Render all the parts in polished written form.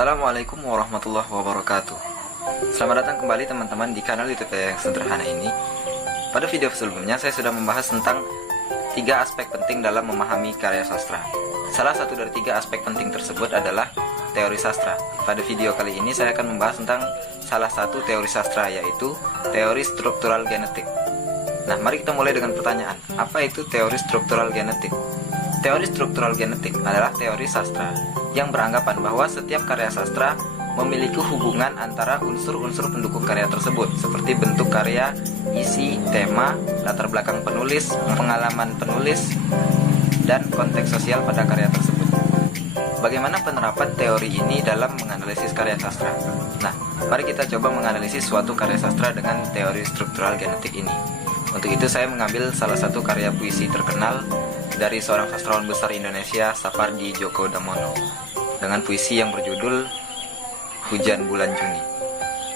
Assalamualaikum warahmatullahi wabarakatuh. Selamat datang kembali teman-teman di kanal YouTube yang sederhana ini. Pada video sebelumnya saya sudah membahas tentang 3 aspek penting dalam memahami karya sastra. Salah satu dari 3 aspek penting tersebut adalah teori sastra. Pada video kali ini saya akan membahas tentang salah satu teori sastra, yaitu teori struktural genetik. Nah, mari kita mulai dengan pertanyaan, apa itu teori struktural genetik? Teori struktural genetik adalah teori sastra yang beranggapan bahwa setiap karya sastra memiliki hubungan antara unsur-unsur pendukung karya tersebut, seperti bentuk karya, isi, tema, latar belakang penulis, pengalaman penulis, dan konteks sosial pada karya tersebut. Bagaimana penerapan teori ini dalam menganalisis karya sastra? Nah, mari kita coba menganalisis suatu karya sastra dengan teori struktural genetik ini. Untuk itu saya mengambil salah satu karya puisi terkenal dari seorang sastrawan besar Indonesia, Sapardi Djoko Damono, dengan puisi yang berjudul Hujan Bulan Juni.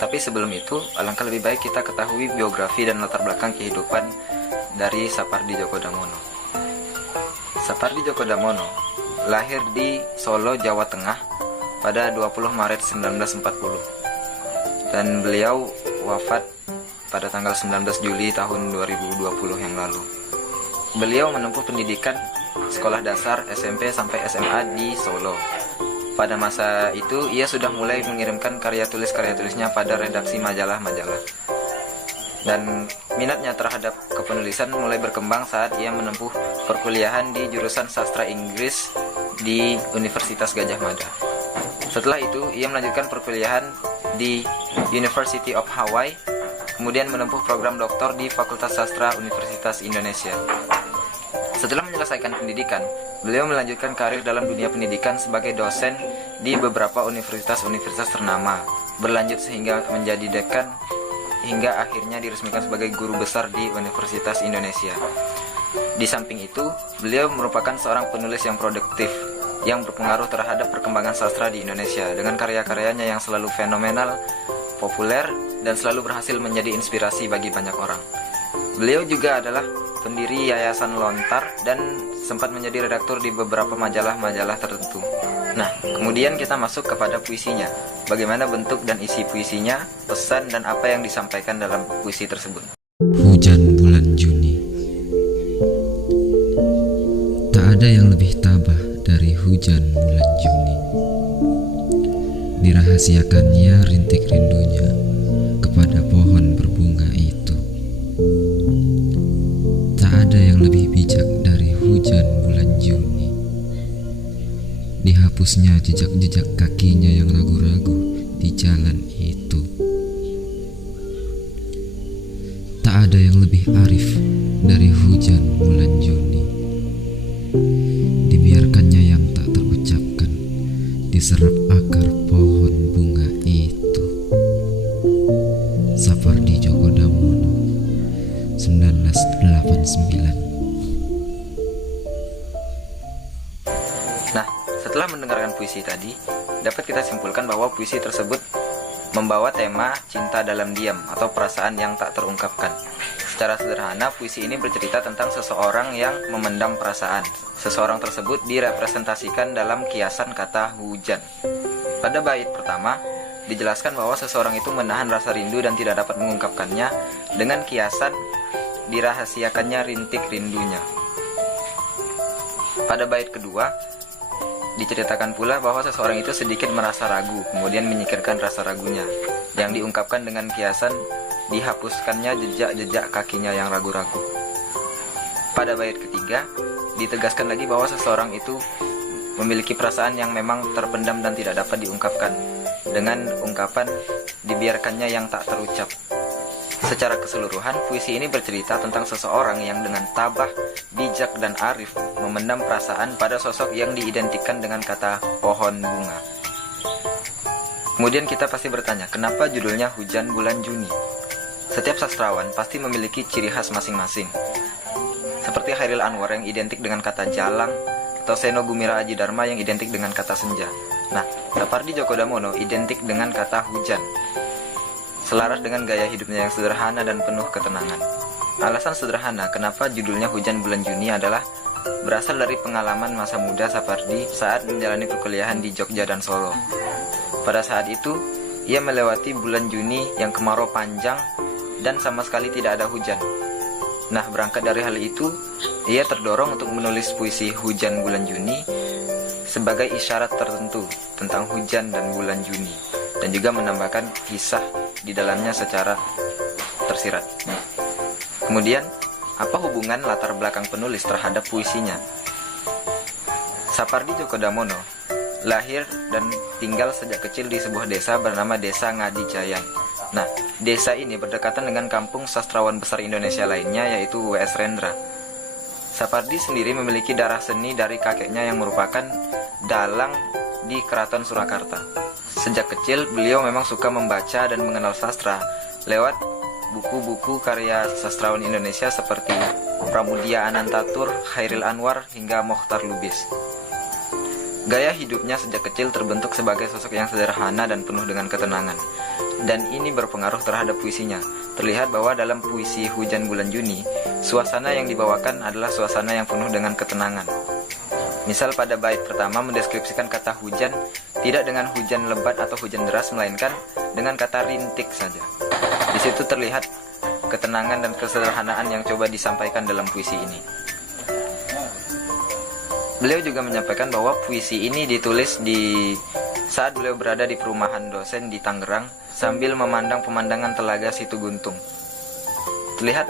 Tapi sebelum itu, alangkah lebih baik kita ketahui biografi dan latar belakang kehidupan dari Sapardi Djoko Damono. Sapardi Djoko Damono lahir di Solo, Jawa Tengah pada 20 Maret 1940 dan beliau wafat pada tanggal 19 Juli tahun 2020 yang lalu. Beliau menempuh pendidikan sekolah dasar, SMP sampai SMA di Solo. Pada masa itu ia sudah mulai mengirimkan karya tulisnya pada redaksi majalah-majalah. Dan minatnya terhadap kepenulisan mulai berkembang saat ia menempuh perkuliahan di jurusan sastra Inggris di Universitas Gadjah Mada. Setelah itu ia melanjutkan perkuliahan di University of Hawaii, kemudian menempuh program doktor di Fakultas Sastra Universitas Indonesia. Setelah menyelesaikan pendidikan, beliau melanjutkan karir dalam dunia pendidikan sebagai dosen di beberapa universitas-universitas ternama, berlanjut sehingga menjadi dekan, hingga akhirnya diresmikan sebagai guru besar di Universitas Indonesia. Di samping itu, beliau merupakan seorang penulis yang produktif, yang berpengaruh terhadap perkembangan sastra di Indonesia, dengan karya-karyanya yang selalu fenomenal, populer, dan selalu berhasil menjadi inspirasi bagi banyak orang. Beliau juga adalah pendiri Yayasan Lontar dan sempat menjadi redaktur di beberapa majalah-majalah tertentu. Nah, kemudian kita masuk kepada puisinya. Bagaimana bentuk dan isi puisinya, pesan dan apa yang disampaikan dalam puisi tersebut. Hujan bulan Juni. Tak ada yang lebih tabah dari hujan bulan Juni. Dirahasiakannya rintik rindunya kepada pohon berbunga itu. Tak ada yang lebih bijak dari hujan bulan Juni. Dihapusnya jejak-jejak kakinya yang ragu-ragu di jalan itu. Tak ada yang lebih arif dari hujan bulan Juni. Dibiarkannya yang tak terucapkan diserap akar pohon bunga itu. Sapardi Djoko Damono, 1989. Nah, setelah mendengarkan puisi tadi, dapat kita simpulkan bahwa puisi tersebut membawa tema cinta dalam diam atau perasaan yang tak terungkapkan. Secara sederhana, puisi ini bercerita tentang seseorang yang memendam perasaan. Seseorang tersebut direpresentasikan dalam kiasan kata hujan. Pada bait pertama, dijelaskan bahwa seseorang itu menahan rasa rindu dan tidak dapat mengungkapkannya dengan kiasan dirahasiakannya rintik rindunya. Pada bait kedua, diceritakan pula bahwa seseorang itu sedikit merasa ragu, kemudian menyingkirkan rasa ragunya, yang diungkapkan dengan kiasan dihapuskannya jejak-jejak kakinya yang ragu-ragu. Pada bait ketiga, ditegaskan lagi bahwa seseorang itu memiliki perasaan yang memang terpendam dan tidak dapat diungkapkan, dengan ungkapan dibiarkannya yang tak terucap. Secara keseluruhan, puisi ini bercerita tentang seseorang yang dengan tabah, bijak, dan arif memendam perasaan pada sosok yang diidentikan dengan kata pohon bunga. Kemudian kita pasti bertanya, kenapa judulnya Hujan Bulan Juni? Setiap sastrawan pasti memiliki ciri khas masing-masing. Seperti Chairil Anwar yang identik dengan kata jalang, atau Seno Gumira Aji Dharma yang identik dengan kata senja. Nah, Sapardi Djoko Damono identik dengan kata hujan, selaras dengan gaya hidupnya yang sederhana dan penuh ketenangan. Alasan sederhana kenapa judulnya Hujan Bulan Juni adalah berasal dari pengalaman masa muda Sapardi saat menjalani perkuliahan di Jogja dan Solo. Pada saat itu, ia melewati bulan Juni yang kemarau panjang dan sama sekali tidak ada hujan. Nah, berangkat dari hal itu, ia terdorong untuk menulis puisi Hujan Bulan Juni sebagai isyarat tertentu tentang hujan dan bulan Juni, dan juga menambahkan kisah di dalamnya secara tersirat. Kemudian, apa hubungan latar belakang penulis terhadap puisinya? Sapardi Djoko Damono lahir dan tinggal sejak kecil di sebuah desa bernama Desa Ngadijayan. Nah, desa ini berdekatan dengan kampung sastrawan besar Indonesia lainnya, yaitu W.S. Rendra. Sapardi sendiri memiliki darah seni dari kakeknya yang merupakan dalang di Keraton Surakarta. Sejak kecil, beliau memang suka membaca dan mengenal sastra lewat buku-buku karya sastrawan Indonesia seperti Pramudia Anantatur, Khairil Anwar, hingga Mokhtar Lubis. Gaya hidupnya sejak kecil terbentuk sebagai sosok yang sederhana dan penuh dengan ketenangan. Dan ini berpengaruh terhadap puisinya. Terlihat bahwa dalam puisi Hujan Bulan Juni, suasana yang dibawakan adalah suasana yang penuh dengan ketenangan. Misal pada bait pertama mendeskripsikan kata hujan tidak dengan hujan lebat atau hujan deras, melainkan dengan kata rintik saja. Di situ terlihat ketenangan dan kesederhanaan yang coba disampaikan dalam puisi ini. Beliau juga menyampaikan bahwa puisi ini ditulis di saat beliau berada di perumahan dosen di Tangerang sambil memandang pemandangan telaga Situ Guntung. Terlihat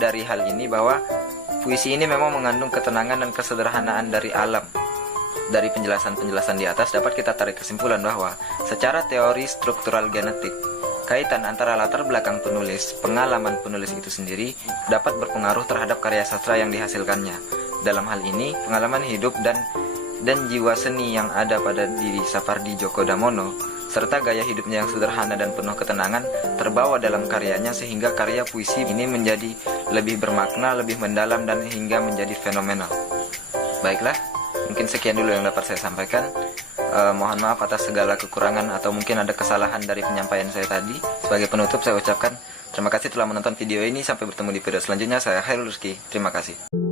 dari hal ini bahwa puisi ini memang mengandung ketenangan dan kesederhanaan dari alam. Dari penjelasan-penjelasan di atas dapat kita tarik kesimpulan bahwa secara teori struktural genetik, kaitan antara latar belakang penulis, pengalaman penulis itu sendiri dapat berpengaruh terhadap karya sastra yang dihasilkannya. Dalam hal ini, pengalaman hidup dan jiwa seni yang ada pada diri Sapardi Djoko Damono, serta gaya hidupnya yang sederhana dan penuh ketenangan terbawa dalam karyanya, sehingga karya puisi ini menjadi lebih bermakna, lebih mendalam, dan hingga menjadi fenomenal. Baiklah, mungkin sekian dulu yang dapat saya sampaikan. Mohon maaf atas segala kekurangan atau mungkin ada kesalahan dari penyampaian saya tadi. Sebagai penutup saya ucapkan terima kasih telah menonton video ini. Sampai bertemu di video selanjutnya. Saya Khairul Rizky. Terima kasih.